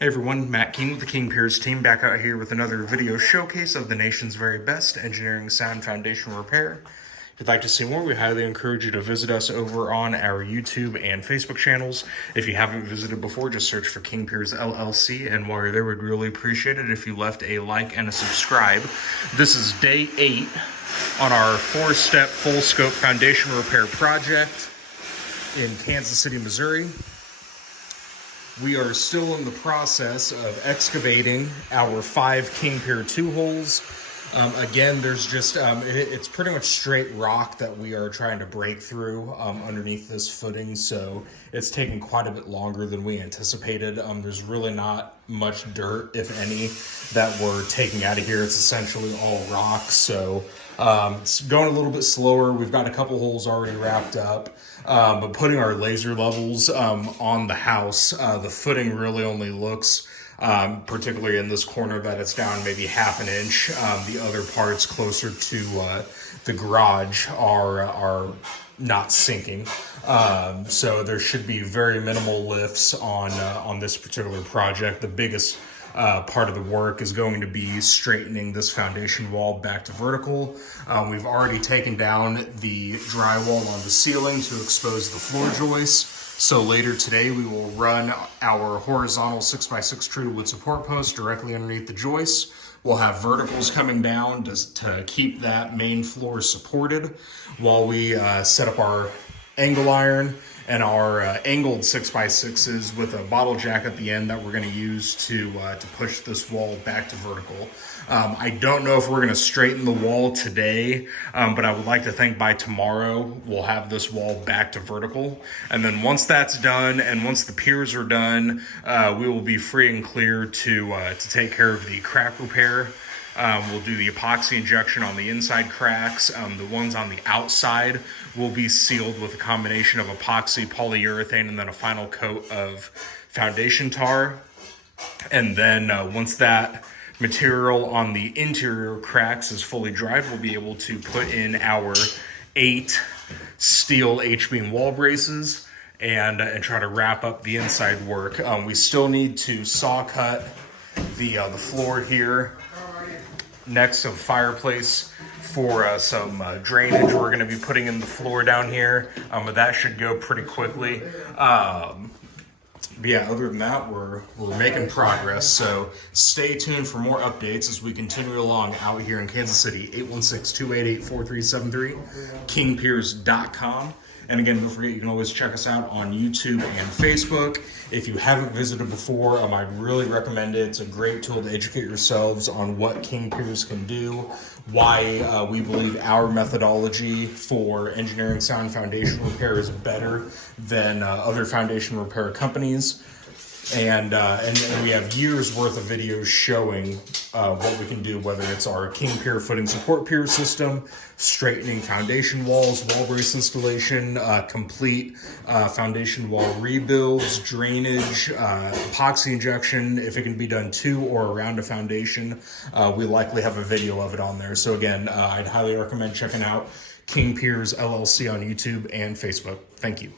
Hey everyone, Matt King with the King Piers team back out here with another video showcase of the nation's very best engineering sound foundation repair. If you'd like to see more, we highly encourage you to visit us over on our YouTube and Facebook channels. If you haven't visited before, just search for King Piers LLC, and while you're there, we'd really appreciate it if you left a like and a subscribe. This is day 8 on our 4-step full scope foundation repair project in Kansas City, Missouri. We are still in the process of excavating our 5 King Pier 2 holes. Again, there's just, it's pretty much straight rock that we are trying to break through underneath this footing, so it's taking quite a bit longer than we anticipated. There's really not much dirt, if any, that we're taking out of here. It's essentially all rock, so it's going a little bit slower. We've got a couple holes already wrapped up. But putting our laser levels on the house, the footing really only looks, particularly in this corner, that it's down maybe half an inch. The other parts closer to the garage are not sinking. So there should be very minimal lifts on this particular project. The biggest part of the work is going to be straightening this foundation wall back to vertical. We've already taken down the drywall on the ceiling to expose the floor joists. So later today we will run our horizontal 6x6 treated wood support post directly underneath the joists. We'll have verticals coming down to keep that main floor supported while we set up our angle iron and our angled 6x6s with a bottle jack at the end that we're going to use to push this wall back to vertical. I don't know if we're going to straighten the wall today, but I would like to think by tomorrow we'll have this wall back to vertical. And then once that's done and once the piers are done, we will be free and clear to take care of the crack repair. We'll do the epoxy injection on the inside cracks. The ones on the outside will be sealed with a combination of epoxy, polyurethane, and then a final coat of foundation tar. And then once that material on the interior cracks is fully dried, we'll be able to put in our 8 steel H-beam wall braces and try to wrap up the inside work. We still need to saw cut the floor here next to the fireplace for some drainage we're going to be putting in the floor down here, but that should go pretty quickly. But yeah, other than that, we're making progress, so stay tuned for more updates as we continue along out here in Kansas City. 816-288-4373, kingpiers.com. And again, don't forget, you can always check us out on YouTube and Facebook. If you haven't visited before, I'd really recommend it. It's a great tool to educate yourselves on what King Piers can do, why we believe our methodology for engineering sound foundation repair is better than other foundation repair companies. And we have years worth of videos showing what we can do, whether it's our King Pier footing support pier system, straightening foundation walls, wall brace installation, complete foundation wall rebuilds, drainage, epoxy injection. If it can be done to or around a foundation, we likely have a video of it on there. So again, I'd highly recommend checking out King Piers LLC on YouTube and Facebook. Thank you.